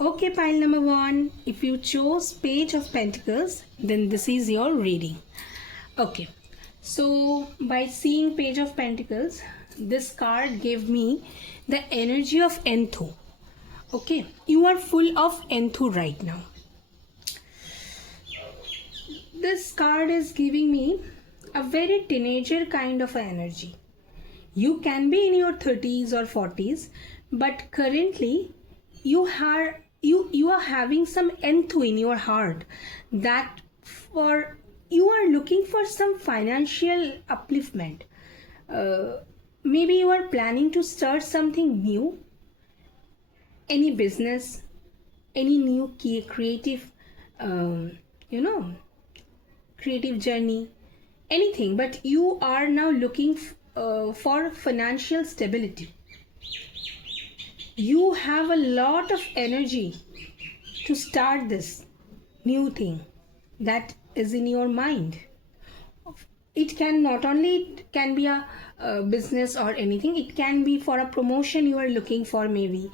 Okay, pile number 1. If you chose Page of Pentacles, then this is your reading. Okay, so by seeing Page of Pentacles, this card gave me the energy of Enthu. Okay, you are full of Enthu right now. This card is giving me a very teenager kind of energy. You can be in your 30s or 40s, but currently you are having some enthu in your heart that for you are looking for some financial upliftment. Maybe you are planning to start something new, any business, any new creative creative journey, anything, but you are now looking for financial stability. You have a lot of energy to start this new thing that is in your mind. It can not only can be a business or anything, it can be for a promotion you are looking for maybe,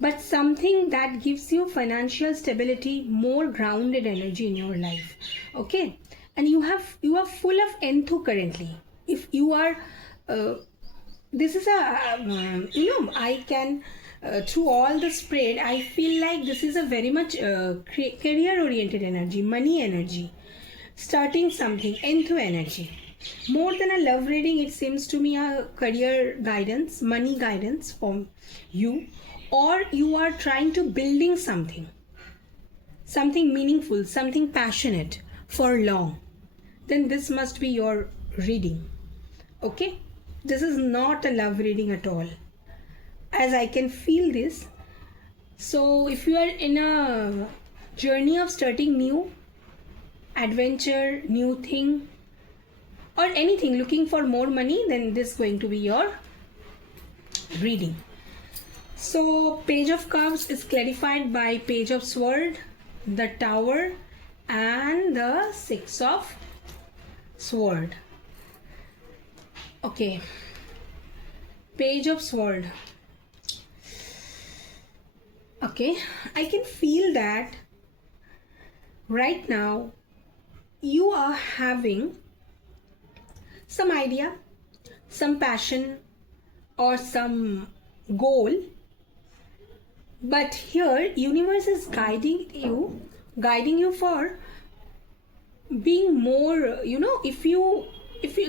but something that gives you financial stability, more grounded energy in your life. Okay, and you are full of enthu currently. If you are this is a I can through all the spread, I feel like this is a very much career oriented energy, money energy, starting something, enthu energy. More than a love reading, it seems to me a career guidance, money guidance from you, or you are trying to building something meaningful, something passionate for long. Then this must be your reading. Okay, this is not a love reading at all, as I can feel this. So if you are in a journey of starting new adventure, new thing, or anything, looking for more money, then this is going to be your reading. So Page of Cups is clarified by Page of Sword, the Tower, and the Six of Sword. Okay, Page of Sword. Okay, I can feel that right now you are having some idea, some passion, or some goal, but here universe is guiding you for being more, if you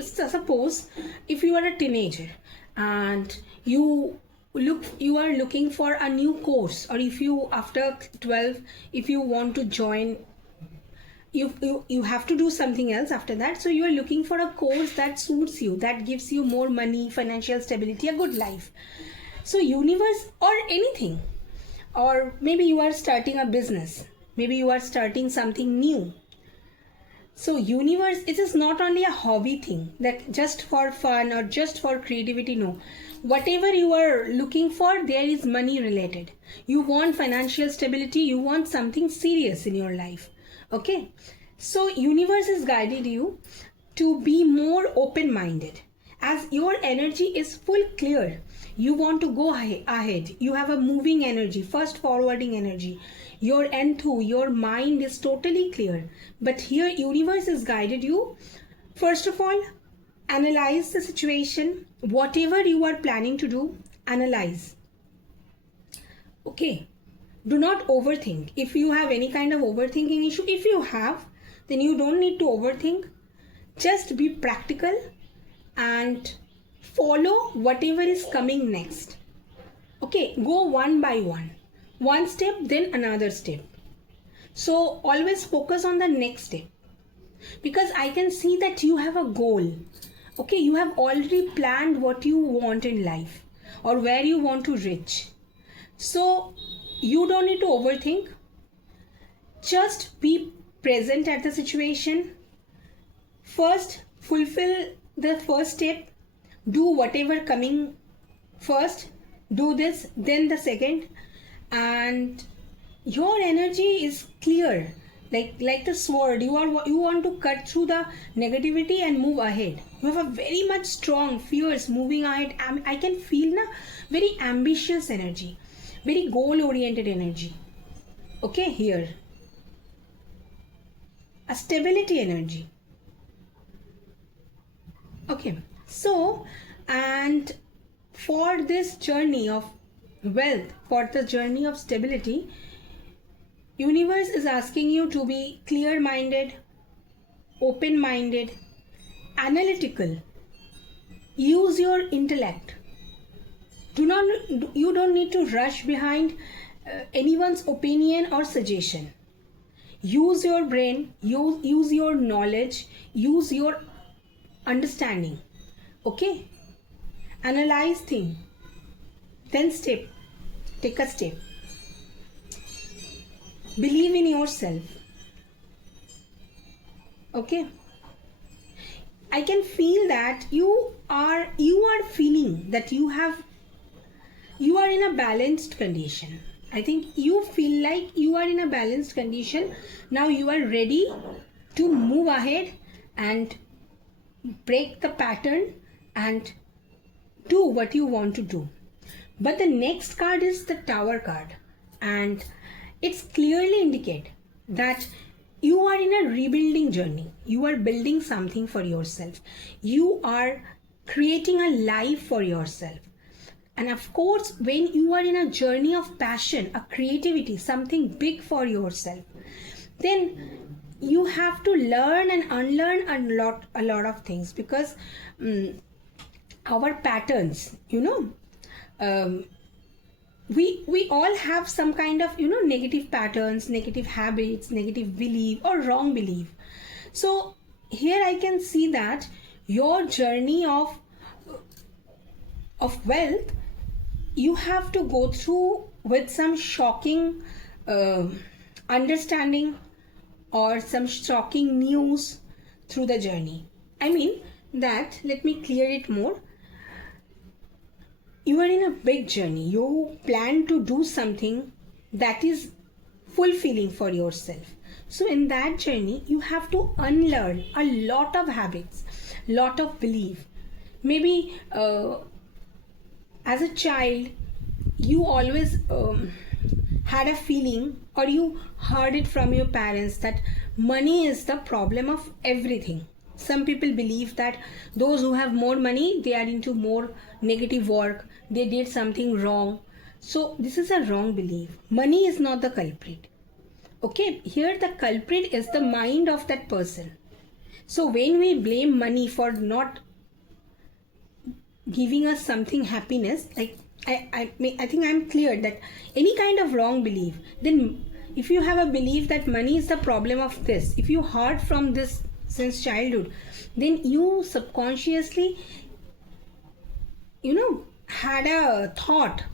suppose if you are a teenager and you are looking for a new course, or if you after 12, if you want to join, you have to do something else after that, so you are looking for a course that suits you, that gives you more money, financial stability, a good life. So universe, or anything, or maybe you are starting a business, maybe you are starting something new. So universe, it is not only a hobby thing that just for fun or just for creativity. No, whatever you are looking for, there is money related. You want financial stability, you want something serious in your life. Okay, so universe has guided you to be more open-minded, as your energy is full clear. You want to go ahead. You have a moving energy, fast forwarding energy. Your enthu, your mind is totally clear. But here universe has guided you. First of all, analyze the situation. Whatever you are planning to do, analyze. Okay, do not overthink. If you have any kind of overthinking issue, if you have, then you don't need to overthink. Just be practical and follow whatever is coming next. Okay, go one by one step, then another step. So always focus on the next step, because I can see that you have a goal. Okay, you have already planned what you want in life or where you want to reach. So you don't need to overthink. Just be present at the situation. First, fulfill the first step. Do whatever coming first. Do this, then the second. And your energy is clear. Like the sword. You want to cut through the negativity and move ahead. You have a very much strong, fierce, moving ahead. I can feel very ambitious energy. Very goal-oriented energy. Okay, here a stability energy. Okay, so, and for this journey of wealth, for the journey of stability, universe is asking you to be clear minded, open minded, analytical. Use your intellect. You don't need to rush behind anyone's opinion or suggestion. Use your brain, use your knowledge, use your understanding. Okay, analyze thing, then take a step. Believe in yourself. Okay, I can feel that you are feeling that you are in a balanced condition. I think you feel like you are in a balanced condition. Now you are ready to move ahead and break the pattern and do what you want to do. But the next card is the Tower card, and it's clearly indicate that you are in a rebuilding journey. You are building something for yourself. You are creating a life for yourself. And of course, when you are in a journey of passion, a creativity, something big for yourself, then you have to learn and unlearn a lot of things, because our patterns, we all have some kind of negative patterns, negative habits, negative belief or wrong belief. So here I can see that your journey of wealth, you have to go through with some shocking understanding or some shocking news through the journey. I mean that, let me clear it more. You are in a big journey. You plan to do something that is fulfilling for yourself. So in that journey, you have to unlearn a lot of habits, lot of belief. Maybe as a child, you always had a feeling, or you heard it from your parents, that money is the problem of everything. Some people believe that those who have more money, they are into more negative work, they did something wrong. So this is a wrong belief. Money is not the culprit. Okay, here the culprit is the mind of that person. So when we blame money for not giving us something happiness, like I think I'm clear that any kind of wrong belief, then if you have a belief that money is the problem of this, if you heard from this since childhood, then you subconsciously had a thought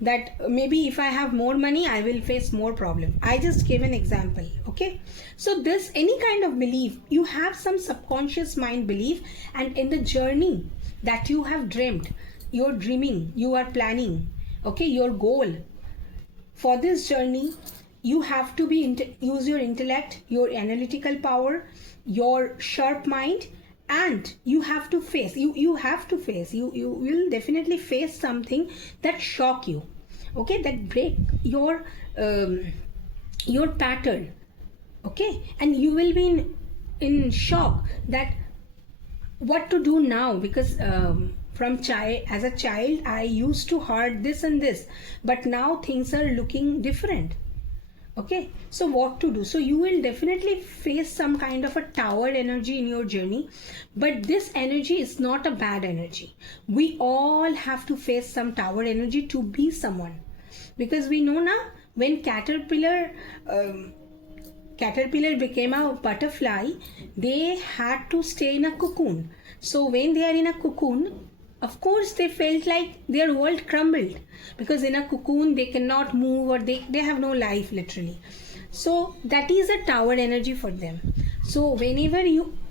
that maybe if I have more money, I will face more problem. I just gave an example. Okay, so this, any kind of belief, you have some subconscious mind belief, and in the journey that you have dreamt, you're dreaming, you are planning, okay, your goal for this journey, you have to use your intellect, your analytical power, your sharp mind, and you have to face, you will definitely face something that shock you, okay, that break your pattern, okay, and you will be in shock that what to do now, because as a child I used to heard this and this, but now things are looking different. Okay, so what to do? So you will definitely face some kind of a tower energy in your journey, but this energy is not a bad energy. We all have to face some tower energy to be someone, because we know now, when caterpillar became a butterfly, they had to stay in a cocoon. So when they are in a cocoon, of course they felt like their world crumbled, because in a cocoon they cannot move, or they have no life literally. So that is a tower energy for them. So whenever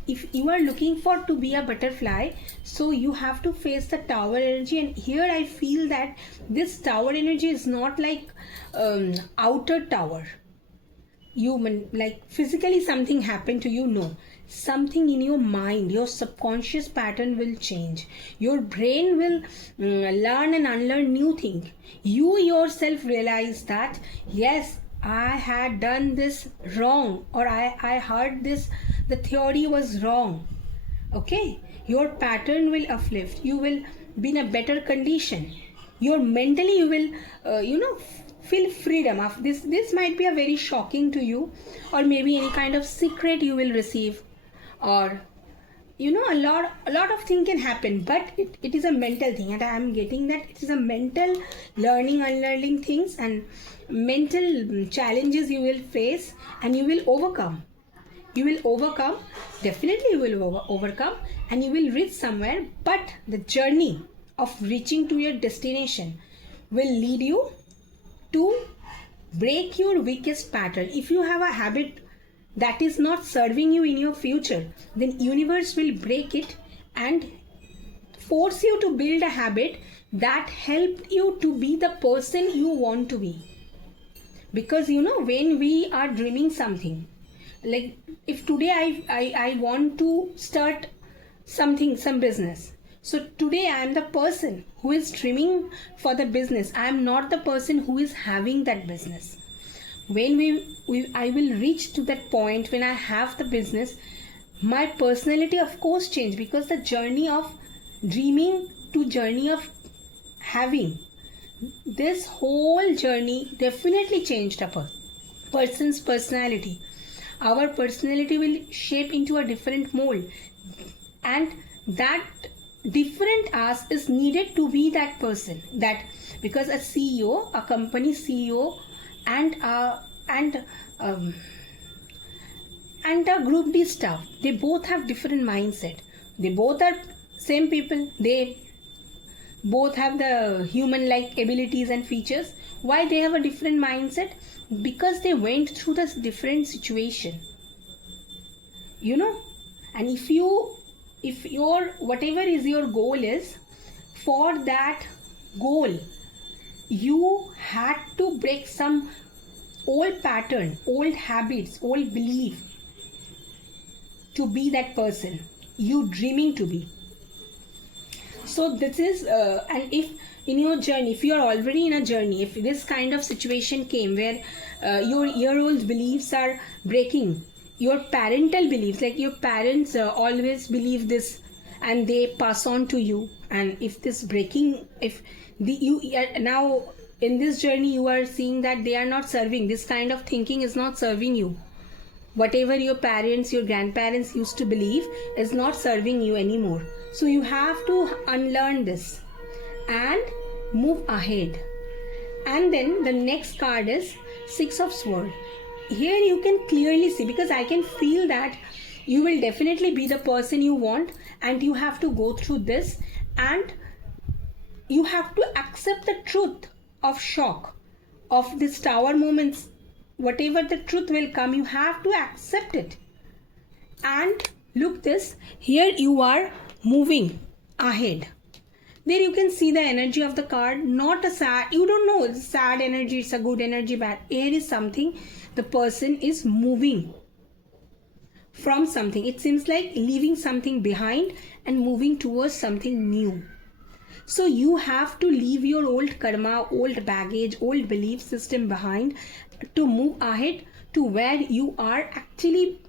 if you are looking for to be a butterfly, so you have to face the tower energy. And here I feel that this tower energy is not like outer tower, like physically something happened to you. No, something in your mind, your subconscious pattern will change. Your brain will learn and unlearn new thing. You yourself realize that yes, I had done this wrong, or I heard this, the theory was wrong. Okay, your pattern will uplift. You will be in a better condition. Your mentally you will, feel freedom of this. This might be a very shocking to you, or maybe any kind of secret you will receive, or a lot of thing can happen, but it is a mental thing, and I am getting that it is a mental learning, unlearning things, and mental challenges you will face, and you will overcome. Definitely you will overcome, and you will reach somewhere. But the journey of reaching to your destination will lead you to break your weakest pattern. If you have a habit that is not serving you in your future, then universe will break it and force you to build a habit that helped you to be the person you want to be. Because when we are dreaming something, like if today I want to start some business, so today I am the person who is dreaming for the business. I am not the person who is having that business. When I will reach to that point when I have the business, my personality of course change, because the journey of dreaming to journey of having, this whole journey definitely changed a person's personality. Our personality will shape into a different mold, and that different us is needed to be that person. That because a CEO, a company CEO, and a group D staff, they both have different mindset. They both are same people. They both have the human like abilities and features. Why they have a different mindset? Because they went through this different situation. And if your whatever is your goal is, for that goal you had to break some old pattern, old habits, old belief to be that person you dreaming to be. So this is and if in your journey, if you are already in a journey, if this kind of situation came where your year-old beliefs are breaking, your parental beliefs, like your parents always believe this and they pass on to you, and if this breaking, if you now in this journey you are seeing that they are not serving, this kind of thinking is not serving you, whatever your parents, your grandparents used to believe is not serving you anymore. So you have to unlearn this and move ahead. And then the next card is Six of Swords. Here you can clearly see, because I can feel that you will definitely be the person you want, and you have to go through this, and you have to accept the truth of shock of this tower moments. Whatever the truth will come, you have to accept it. And look this, here you are moving ahead. There you can see the energy of the card, not a sad, you don't know it's sad energy, it's a good energy, bad. Here is something, the person is moving from something. It seems like leaving something behind and moving towards something new. So you have to leave your old karma, old baggage, old belief system behind to move ahead to where you are actually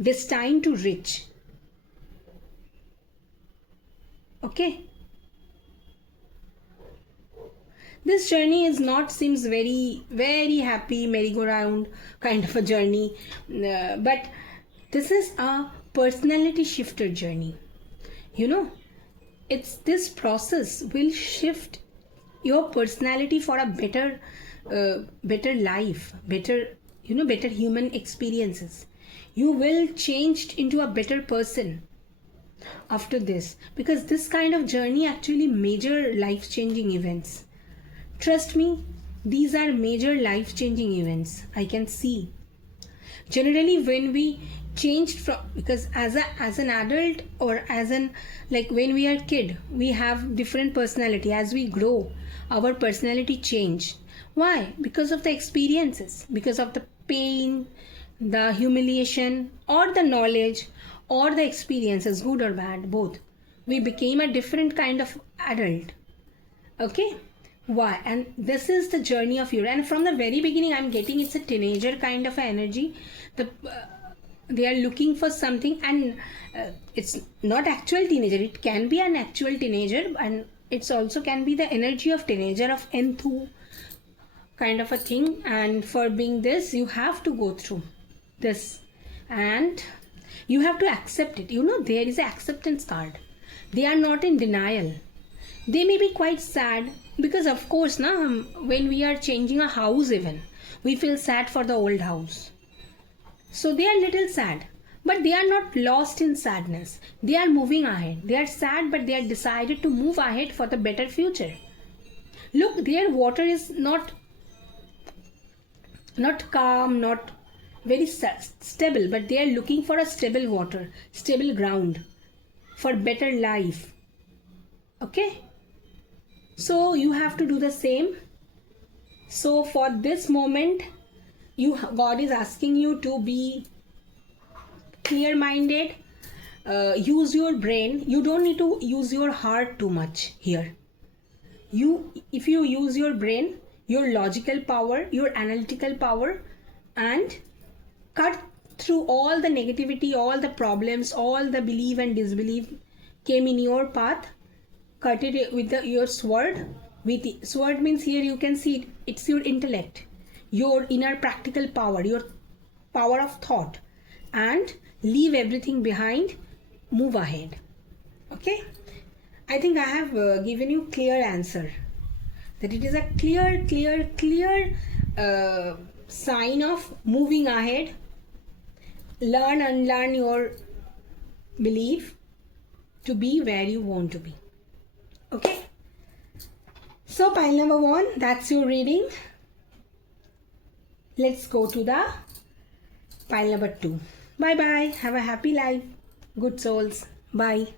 destined to reach. Okay. This journey is not seems very, very happy, merry-go-round kind of a journey. But this is a personality shifter journey. It's this process will shift your personality for a better life, better human experiences. You will change into a better person after this, because this kind of journey actually major life-changing events. Trust me, these are major life-changing events. I can see. Generally, when we changed from, because as an adult, or as an, like when we are kid, we have different personality. As we grow, our personality change. Why? Because of the experiences, because of the pain, the humiliation, or the knowledge, or the experiences, good or bad, both. We became a different kind of adult. Okay. Why? And this is the journey of you. And from the very beginning, I'm getting it's a teenager kind of energy. They are looking for something, and it's not actual teenager. It can be an actual teenager, and it's also can be the energy of teenager of enthu kind of a thing. And for being this, you have to go through this, and you have to accept it. There is an acceptance card. They are not in denial. They may be quite sad because, of course, when we are changing a house, even we feel sad for the old house. So they are little sad, but they are not lost in sadness. They are moving ahead. They are sad, but they are decided to move ahead for the better future. Look, their water is not calm, not very stable, but they are looking for a stable water, stable ground for better life. Okay? So you have to do the same. So for this moment, God is asking you to be clear-minded. Use your brain. You don't need to use your heart too much here. If you use your brain, your logical power, your analytical power, and cut through all the negativity, all the problems, all the belief and disbelief came in your path, cut it with your sword. Sword means here you can see it's your intellect, your inner practical power, your power of thought, and leave everything behind, move ahead. Okay? I think I have given you clear answer. That it is a clear sign of moving ahead. Learn, unlearn your belief to be where you want to be. Okay? So pile number 1, that's your reading. Let's go to the pile number 2. Bye bye. Have a happy life. Good souls. Bye.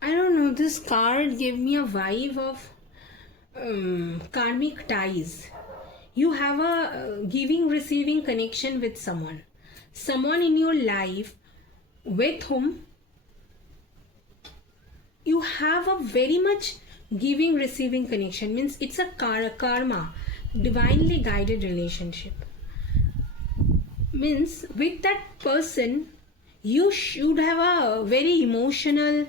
I don't know, this card gave me a vibe of karmic ties. You have a giving-receiving connection with someone. Someone in your life with whom you have a very much giving-receiving connection. Means it's a karma, divinely guided relationship. Means with that person, you should have a very emotional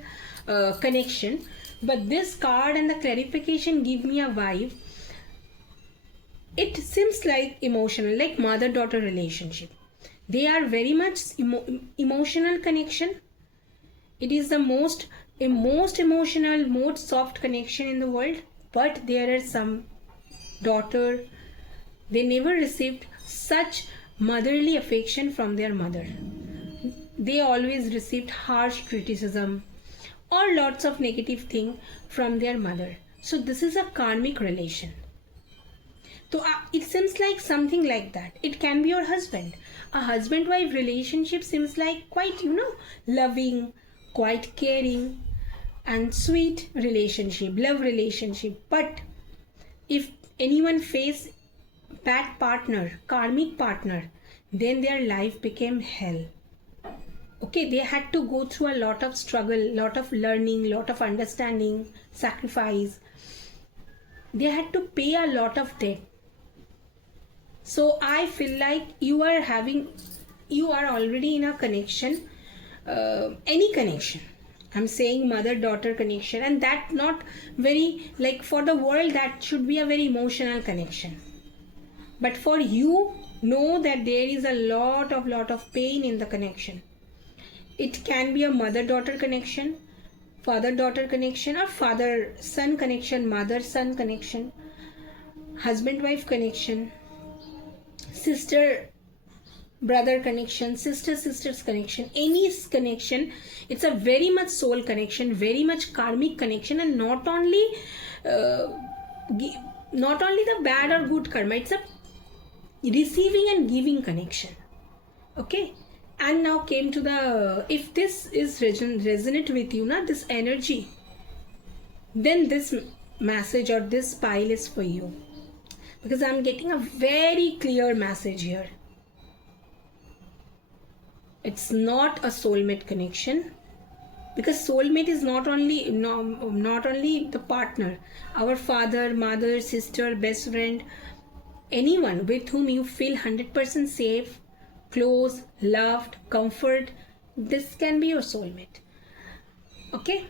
connection, but this card and the clarification give me a vibe. It seems like emotional, like mother-daughter relationship. They are very much emotional connection. It is the most emotional, most soft connection in the world. But there are some daughter, they never received such motherly affection from their mother. They always received harsh criticism or lots of negative thing from their mother. So this is a karmic relation. So it seems like something like that. It can be your husband. A husband-wife relationship seems like quite, loving, quite caring and sweet relationship, love relationship. But if anyone face bad partner, karmic partner, then their life became hell. Okay, they had to go through a lot of struggle, lot of learning, lot of understanding, sacrifice. They had to pay a lot of debt. So I feel like you are already in a connection, any connection. I'm saying mother-daughter connection, and that not very, like for the world, that should be a very emotional connection. But for you, know that there is a lot of pain in the connection. It can be a mother-daughter connection, father-daughter connection, or father-son connection, mother-son connection, husband-wife connection, sister-brother connection, sister-sisters connection, any connection. It's a very much soul connection, very much karmic connection, and not only the bad or good karma. It's a receiving and giving connection. Okay? And now came to the, if this is resonate with you, this energy, then this message or this pile is for you. Because I'm getting a very clear message here. It's not a soulmate connection. because soulmate is not only the partner, our father, mother, sister, best friend, anyone with whom you feel 100% safe, close, loved, comfort. This can be your soulmate. Okay,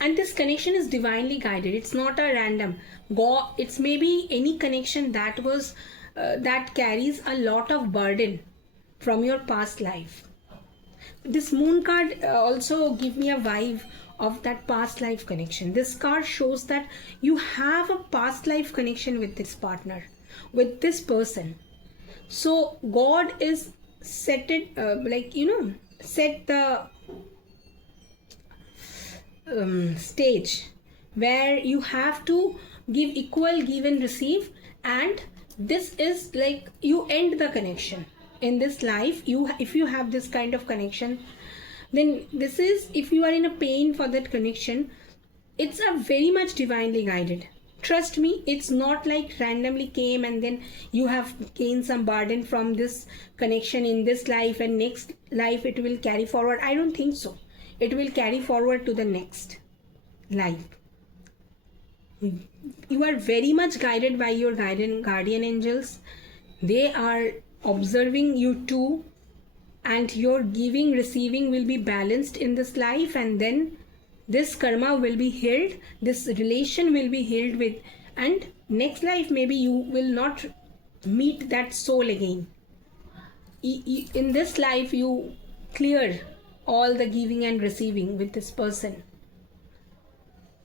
and this connection is divinely guided. It's not a random God. It's maybe any connection that carries a lot of burden from your past life. This moon card also give me a vibe of that past life connection. This card shows that you have a past life connection with this partner, with this person. So God is set the stage where you have to give equal, give and receive, and this is like you end the connection in this life. If you have this kind of connection, then this is, if you are in a pain for that connection, it's a very much divinely guided. Trust me, it's not like randomly came and then you have gained some burden from this connection in this life and next life it will carry forward. I don't think so. It will carry forward to the next life. You are very much guided by your guardian angels. They are observing you too, and your giving, receiving will be balanced in this life, and then this karma will be healed, this relation will be healed with, and next life maybe you will not meet that soul again. In this life you clear all the giving and receiving with this person.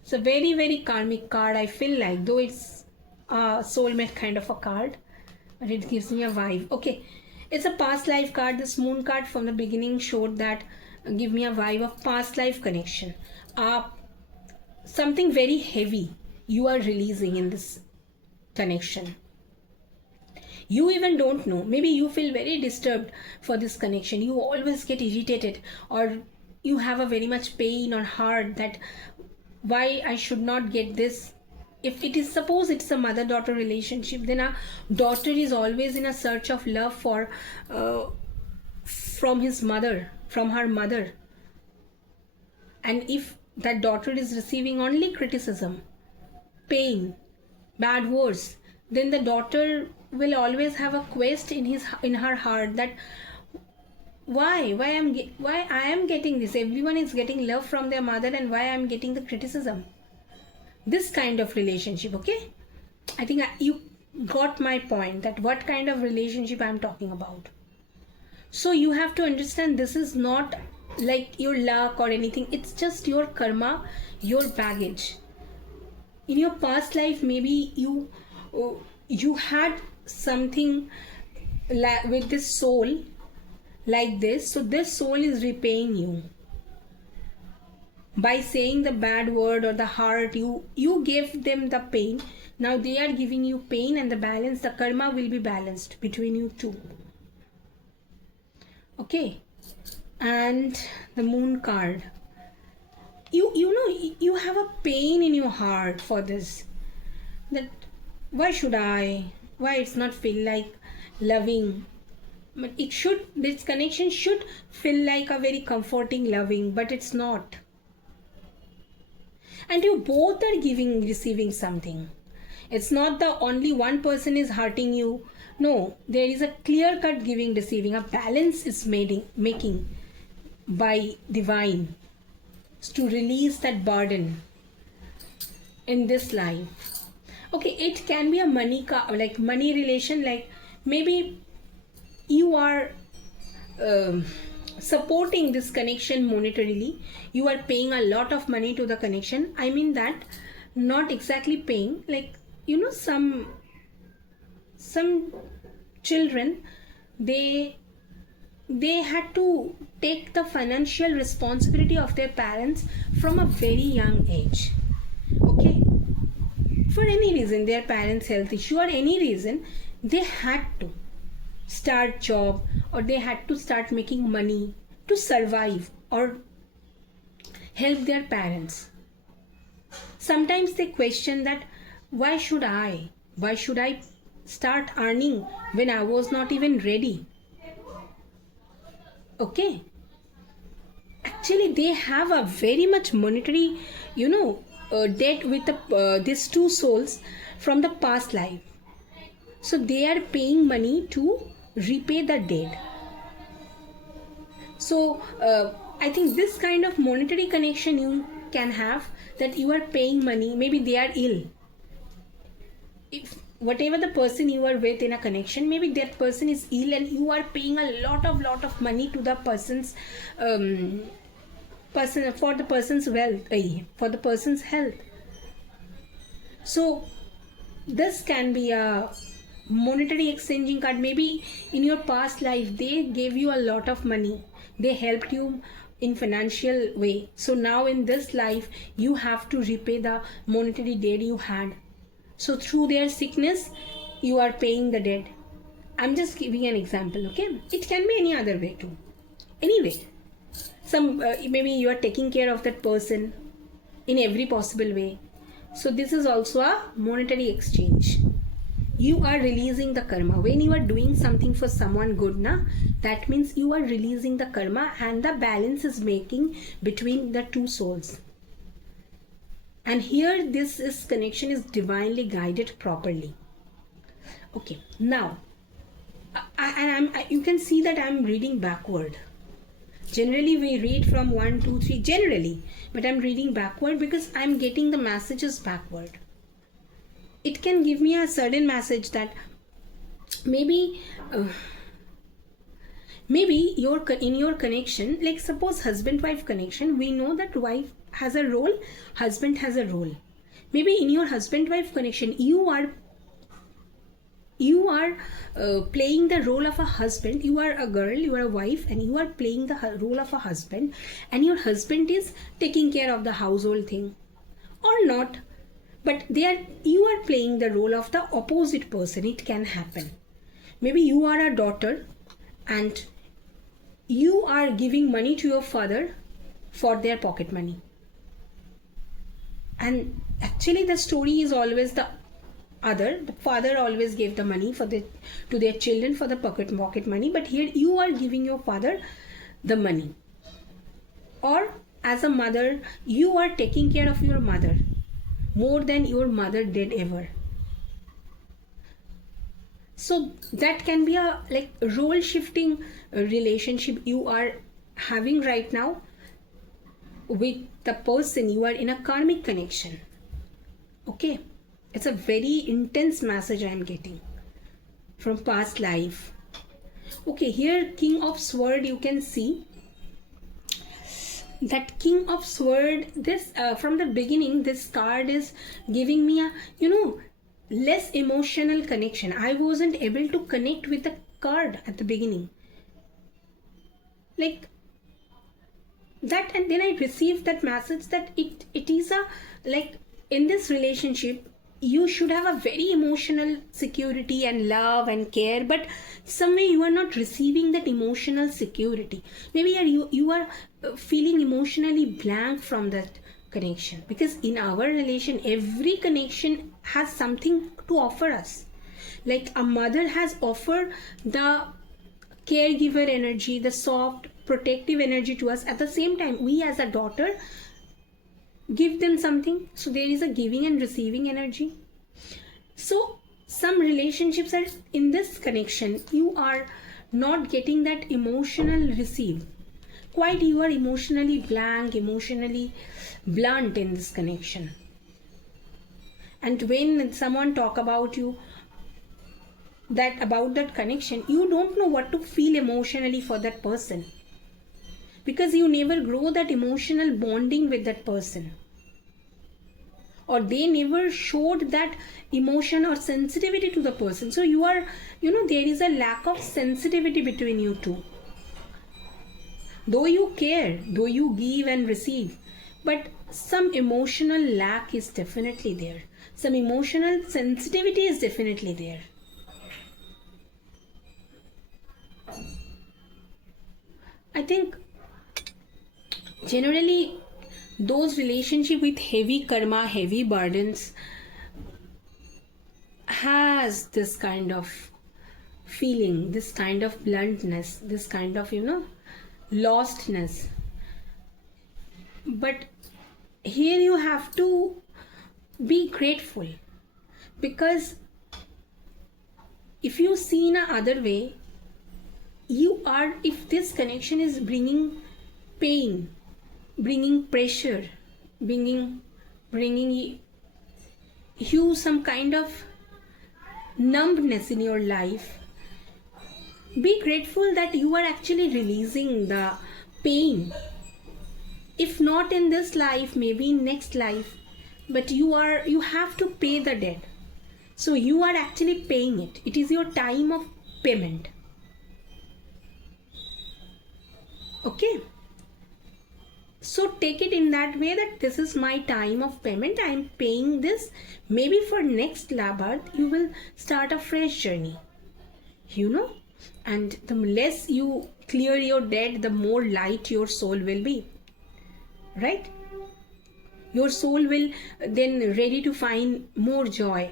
It's a very, very karmic card, I feel like, though it's a soulmate kind of a card, but it gives me a vibe. Okay, it's a past life card. This moon card from the beginning showed that, give me a vibe of past life connection. Something very heavy you are releasing in this connection. You even don't know. Maybe you feel very disturbed for this connection. You always get irritated, or you have a very much pain or heart that why I should not get this. If it is, suppose it's a mother-daughter relationship, then a daughter is always in a search of love from her mother. And if that daughter is receiving only criticism, pain, bad words, then the daughter will always have a quest in her heart that why I am getting this. Everyone is getting love from their mother, and why I am getting the criticism. This kind of relationship. Okay, I think you got my point, that what kind of relationship I am talking about. So you have to understand, this is not like your luck or anything. It's just your karma, your baggage. In your past life, maybe you had something with this soul like this. So this soul is repaying you by saying the bad word or the heart. You gave them the pain. Now they are giving you pain, and the karma will be balanced between you two. Okay, and the moon card. You have a pain in your heart for this. That why it's not feel like loving. But this connection should feel like a very comforting, loving, but it's not. And you both are receiving something. It's not the only one person is hurting you. No, there is a clear-cut giving, receiving. A balance is making by divine to release that burden in this life. Okay, it can be a money relation, like maybe you are supporting this connection monetarily. You are paying a lot of money to the connection. I mean that, not exactly paying, like some children, they had to take the financial responsibility of their parents from a very young age. Okay, for any reason, their parents' health issue or any reason, they had to start job, or they had to start making money to survive or help their parents. Sometimes they question that why should I start earning when I was not even ready. Okay, actually they have a very much monetary, debt with these two souls from the past life. So they are paying money to repay the debt. So I think this kind of monetary connection you can have, that you are paying money. Maybe they are ill. If whatever the person you are with in a connection, maybe that person is ill and you are paying a lot of money to the person's person, for the person's wealth, for the person's health. So this can be a monetary exchanging card. Maybe in your past life they gave you a lot of money, they helped you in financial way. So now in this life you have to repay the monetary debt you had. So through their sickness you are paying the debt. I'm just giving an example, okay? It can be any other way too. Anyway, some maybe you are taking care of that person in every possible way. So this is also a monetary exchange. You are releasing the karma. When you are doing something for someone good, that means you are releasing the karma, and the balance is making between the two souls. And here this connection is divinely guided properly. Okay, now you can see that I'm reading backward. Generally we read from 1, 2, 3 generally, but I'm reading backward because I'm getting the messages backward. It can give me a certain message that maybe in your connection, like suppose husband-wife connection, we know that wife has a role, husband has a role. Maybe in your husband-wife connection, you are playing the role of a husband. You are a girl, you are a wife, and you are playing the role of a husband, and your husband is taking care of the household thing, or not. But you are playing the role of the opposite person. It can happen. Maybe you are a daughter and you are giving money to your father for their pocket money. And actually the story is always the other. The father always gave the money to their children for the pocket money. But here you are giving your father the money. Or as a mother, you are taking care of your mother more than your mother did ever. So that can be a role shifting relationship you are having right now with the person you are in a karmic connection. Okay, it's a very intense message I am getting from past life. Okay, here King of Sword, you can see that King of Sword, this from the beginning this card is giving me a less emotional connection. I wasn't able to connect with the card at the beginning like that, and then I received that message that it is a in this relationship you should have a very emotional security and love and care, but some way you are not receiving that emotional security. Maybe you are feeling emotionally blank from that connection, because in our relation every connection has something to offer us. Like a mother has offered the caregiver energy, the soft protective energy to us. At the same time, we as a daughter give them something. So there is a giving and receiving energy. So some relationships are in this connection, you are not getting that emotional receive. Quite you are emotionally blank, emotionally blunt in this connection. And when someone talk about you, about that connection, you don't know what to feel emotionally for that person, because you never grow that emotional bonding with that person, or they never showed that emotion or sensitivity to the person. So you are, there is a lack of sensitivity between you two. Though you care, though you give and receive, but some emotional lack is definitely there. Some emotional sensitivity is definitely there. I think generally those relationships with heavy karma, heavy burdens has this kind of feeling, this kind of bluntness, this kind of, lostness. But here you have to be grateful, because if you see in a other way, if this connection is bringing pain, bringing pressure, bringing you some kind of numbness in your life, be grateful that you are actually releasing the pain. If not in this life, maybe in next life, but you have to pay the debt. So you are actually paying it. It is your time of payment. Okay? So take it in that way, that this is my time of payment. I am paying this. Maybe for next birth, you will start a fresh journey. And the less you clear your debt, the more light your soul will be. Right? Your soul will then ready to find more joy.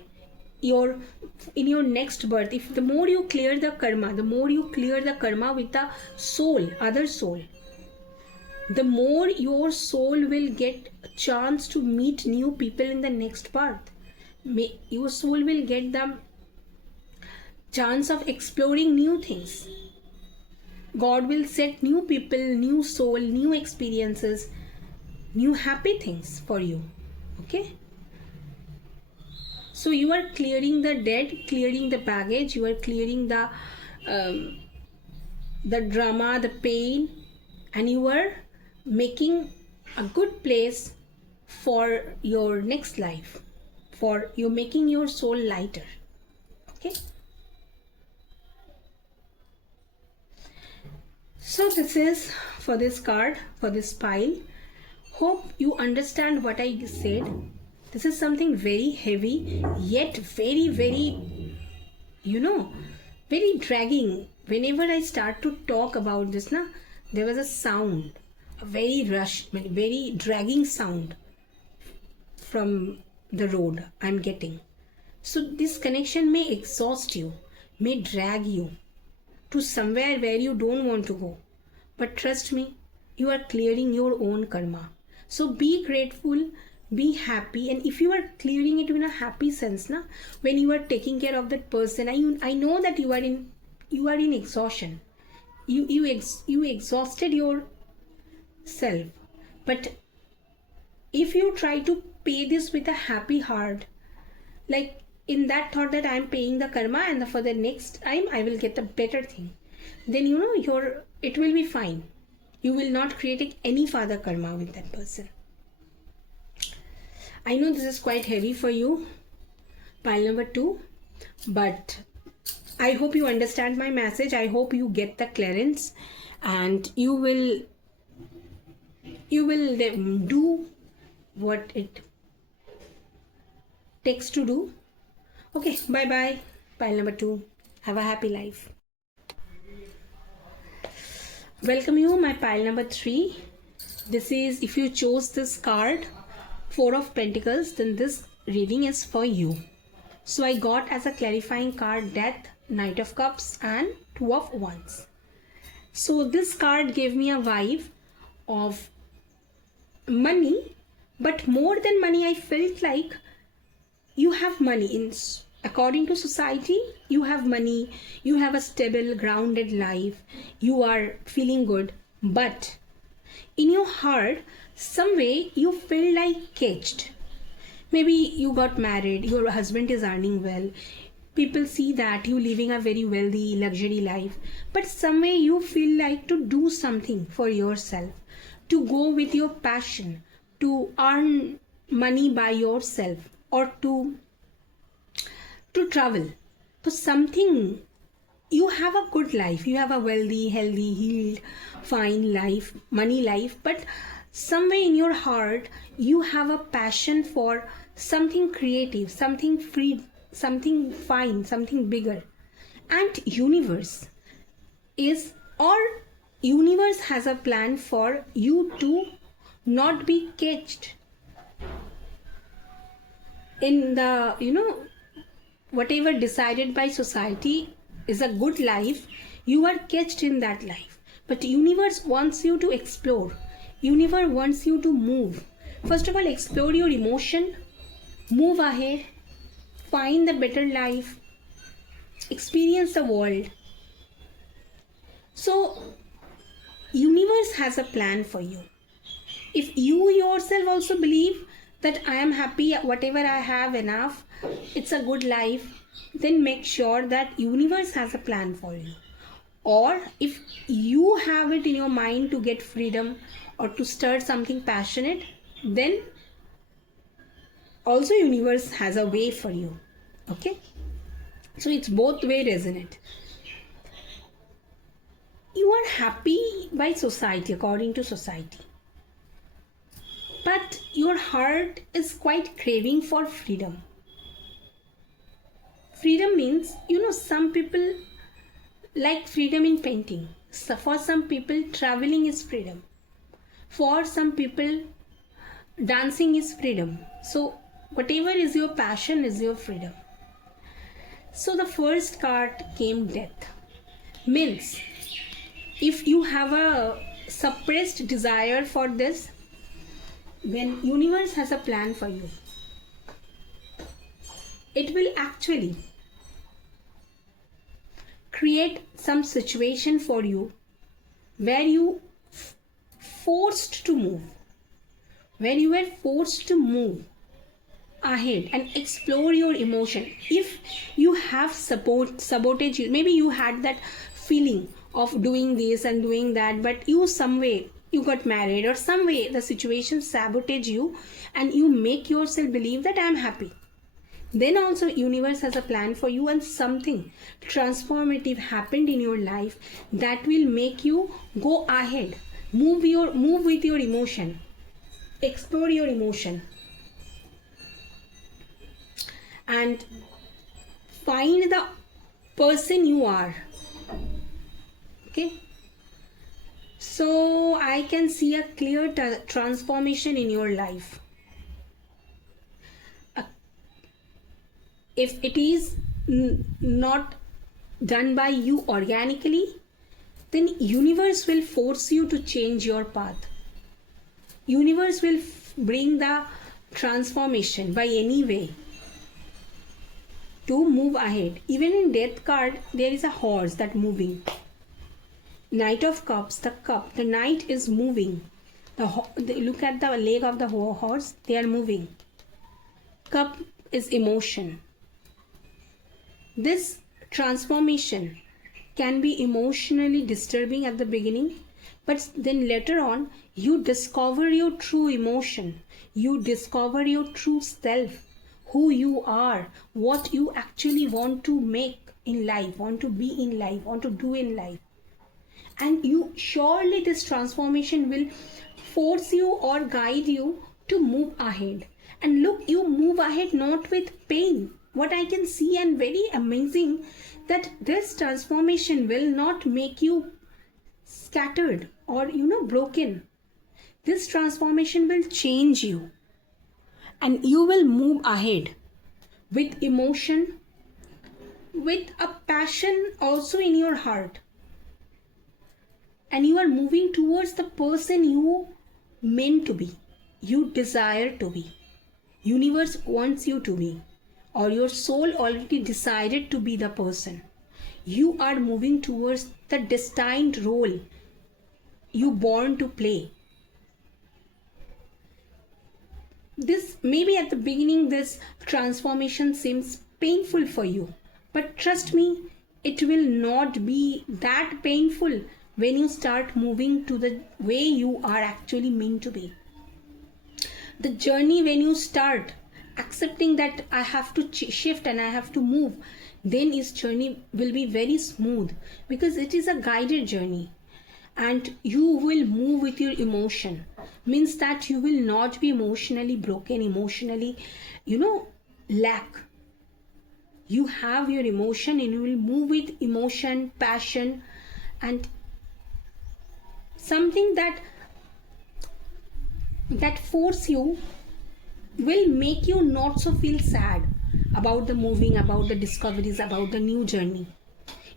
In your next birth, if the more you clear the karma with the soul, other soul, the more your soul will get a chance to meet new people in the next birth. Your soul will get the chance of exploring new things. God will set new people, new soul, new experiences, new happy things for you. Okay? So you are clearing the debt, clearing the baggage, you are clearing the drama, the pain, and you are making a good place for your next life. You're making your soul lighter. Okay? So this is for this card, for this pile. Hope you understand what I said. This is something very heavy, yet very, very, very dragging. Whenever I start to talk about this, there was a sound, a very rushed, very dragging sound from the road I'm getting. So this connection may exhaust you, may drag you to somewhere where you don't want to go. But trust me, you are clearing your own karma. So be grateful, be happy, and if you are clearing it in a happy sense, when you are taking care of that person, I know that you are in exhaustion. You exhausted yourself. But if you try to pay this with a happy heart, like in that thought that I am paying the karma and for the next time I will get a better thing, then it will be fine. You will not create any further karma with that person. I know this is quite heavy for you, pile number 2, but I hope you understand my message. I hope you get the clearance, and you will do what it takes to do. Okay, bye bye, pile number 2. Have a happy life. Welcome you, my pile number 3. This is, if you chose this card, 4 of Pentacles, then this reading is for you. So I got as a clarifying card Death, Knight of Cups, and 2 of Wands. So this card gave me a vibe of money, but more than money, I felt like you have money. According to society, you have money, you have a stable, grounded life, you are feeling good, but in your heart, some way you feel like caged. Maybe you got married, your husband is earning well, people see that you living a very wealthy, luxury life, but some way you feel like to do something for yourself, to go with your passion, to earn money by yourself, or to travel. So something, you have a good life, you have a wealthy, healthy, healed, fine life, money life, but somewhere in your heart you have a passion for something creative, something free, something fine, something bigger. And universe has a plan for you to not be caged in the whatever decided by society is a good life. You are caged in that life, but universe wants you to explore. Universe wants you to move. First of all, explore your emotion, move ahead, find the better life, experience the world. So universe has a plan for you. If you yourself also believe that I am happy, whatever I have enough, it's a good life, then make sure that universe has a plan for you. Or if you have it in your mind to get freedom or to start something passionate, then also universe has a way for you. Okay, so it's both way resonant. You are happy by society, according to society, but your heart is quite craving for freedom. Freedom means, some people like freedom in painting. So for some people, traveling is freedom. For some people, dancing is freedom. So whatever is your passion is your freedom. So the first card came death. Means if you have a suppressed desire for this, then universe has a plan for you. It will actually create some situation for you where you forced to move, where you were forced to move ahead and explore your emotion. If you have sabotage, maybe you had that feeling of doing this and doing that, but some way you got married, or some way the situation sabotage you and you make yourself believe that I am happy. Then also universe has a plan for you, and something transformative happened in your life that will make you go ahead, move with your emotion, explore your emotion, and find the person you are. Okay, so I can see a clear transformation in your life. If it is not done by you organically, then universe will force you to change your path. Universe will bring the transformation by any way to move ahead. Even in death card, there is a horse that moving. Knight of Cups, the knight is moving. Look at the leg of the horse, they are moving. Cup is emotion. This transformation can be emotionally disturbing at the beginning, but then later on you discover your true emotion, you discover your true self, who you are, what you actually want to make in life, want to be in life, want to do in life. And you surely this transformation will force you or guide you to move ahead. And look, you move ahead not with pain. What I can see, and very amazing, that this transformation will not make you scattered or broken. This transformation will change you, and you will move ahead with emotion, with a passion also in your heart, and you are moving towards the person you meant to be, you desire to be, universe wants you to be, or your soul already decided to be the person. You are moving towards the destined role you born to play. This maybe at the beginning this transformation seems painful for you, but trust me, it will not be that painful when you start moving to the way you are actually meant to be. The journey, when you start accepting that I have to shift and I have to move, then this journey will be very smooth, because it is a guided journey, and you will move with your emotion. Means that you will not be emotionally broken, emotionally lack. You have your emotion and you will move with emotion, passion, and something that force you will make you not so feel sad about the moving, about the discoveries, about the new journey.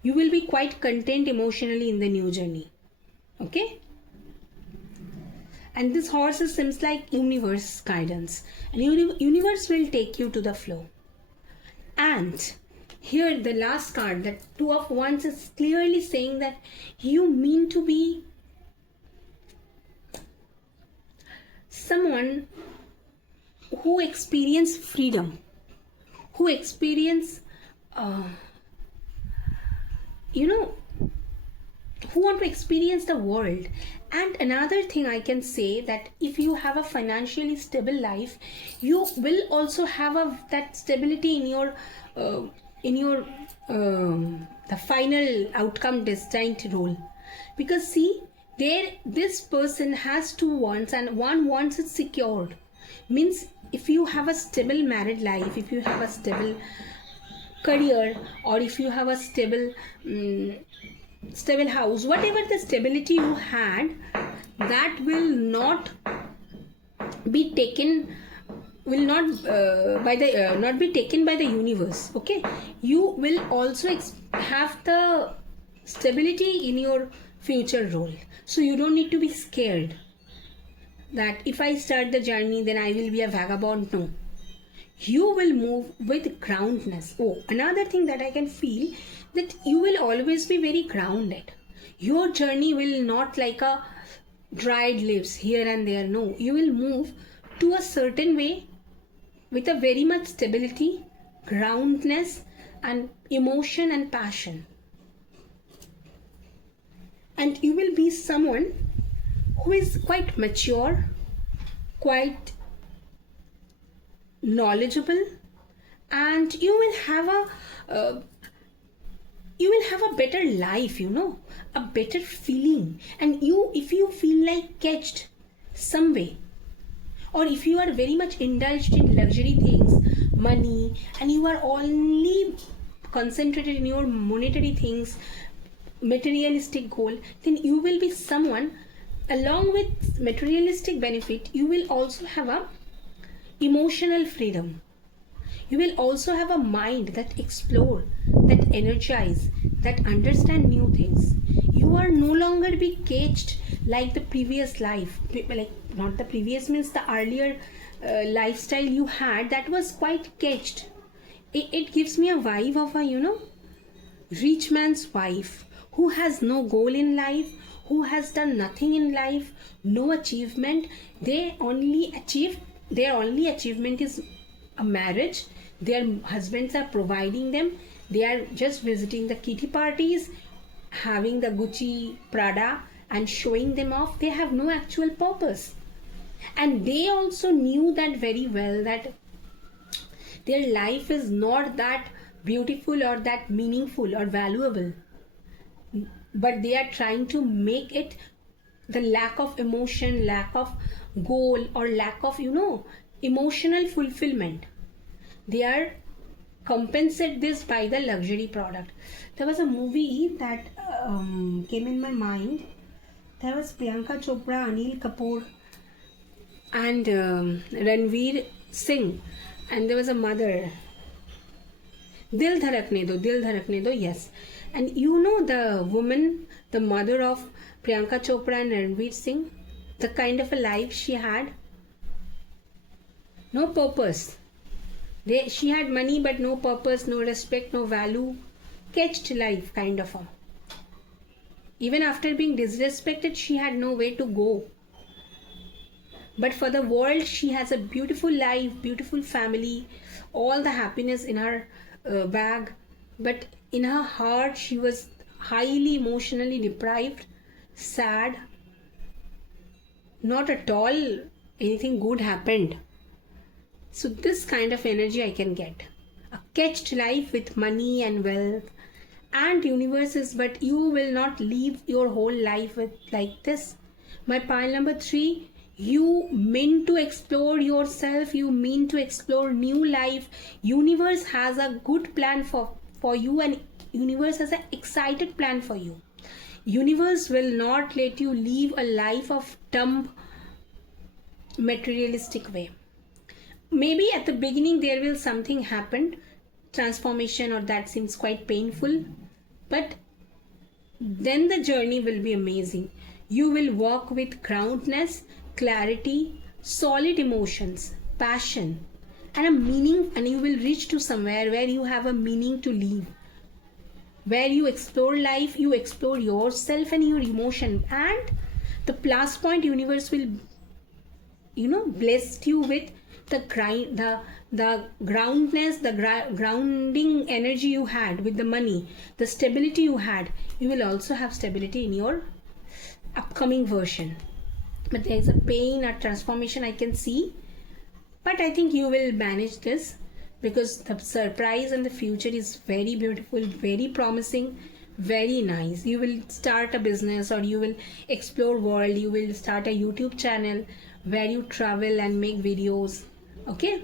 You will be quite content emotionally in the new journey. Okay, And this horse seems like universe guidance, and universe will take you to the flow. And here the last card, that Two of Wands, is clearly saying that you mean to be someone who experience freedom, who experience who want to experience the world. And another thing I can say, that if you have a financially stable life, you will also have that stability in your the final outcome destined role. Because see, this person has 2 wants, and 1 wants is secured. Means if you have a stable married life, if you have a stable career, or if you have a stable house, whatever the stability you had, that will not be taken, will not not be taken by the universe. Okay, you will also have the stability in your future role. So you don't need to be scared that if I start the journey then I will be a vagabond. No, you will move with groundedness. Oh, another thing that I can feel, that you will always be very grounded. Your journey will not like a dried leaves here and there. No, you will move to a certain way with a very much stability, groundedness, and emotion and passion. And you will be someone who is quite mature, quite knowledgeable, and you will have a better life, a better feeling. And if you feel like catched some way, or if you are very much indulged in luxury things, money, and you are only concentrated in your monetary things, materialistic goal, then you will be someone, along with materialistic benefit, you will also have a emotional freedom. You will also have a mind that explore, that energize, that understand new things. You are no longer be caged like the previous life, like not the previous means the earlier lifestyle you had, that was quite caged. It gives me a vibe of a rich man's wife who has no goal in life, who has done nothing in life, no achievement. Their only achievement is a marriage. Their husbands are providing them. They are just visiting the kitty parties, having the Gucci, Prada, and showing them off. They have no actual purpose. And they also knew that very well, that their life is not that beautiful or that meaningful or valuable. But they are trying to make it, the lack of emotion, lack of goal, or lack of emotional fulfillment, they are compensate this by the luxury product. There was a movie that came in my mind. There was Priyanka Chopra, Anil Kapoor, and Ranveer Singh, and there was a mother, Dil Dharakne Do, yes. And the woman, the mother of Priyanka Chopra and Ranveer Singh, the kind of a life she had, no purpose. She had money but no purpose, no respect, no value, catched life kind of. Even after being disrespected, she had no way to go. But for the world, she has a beautiful life, beautiful family, all the happiness in her bag. But in her heart, she was highly emotionally deprived, sad. Not at all anything good happened. So this kind of energy I can get. A catched life with money and wealth and universes, but you will not live your whole life with like this. My pile number 3, you mean to explore yourself, you mean to explore new life. Universe has a good plan for you, and universe has an excited plan for you. Universe will not let you live a life of dumb materialistic way. Maybe at the beginning there will something happen, transformation, or that seems quite painful, but then the journey will be amazing. You will walk with groundedness, clarity, solid emotions, passion, and a meaning, and you will reach to somewhere where you have a meaning to live, where you explore life, you explore yourself and your emotion, and the plus point universe will bless you with the groundness, the grounding energy you had with the money, the stability you had. You will also have stability in your upcoming version. But there is a pain, a transformation I can see, but I think you will manage this, because the surprise and the future is very beautiful, very promising, very nice. You will start a business, or you will explore world, you will start a YouTube channel where you travel and make videos. Okay,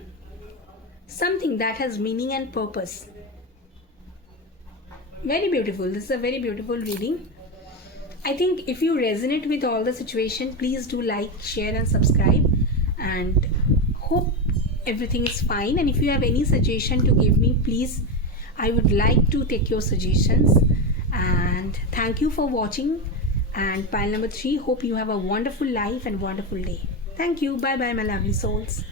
something that has meaning and purpose. Very beautiful. This is a very beautiful reading. I think if you resonate with all the situation, please do like, share and subscribe, and hope everything is fine. And if you have any suggestion to give me, please, I would like to take your suggestions. And thank you for watching. And pile number 3, hope you have a wonderful life and wonderful day. Thank you. Bye bye, my lovely souls.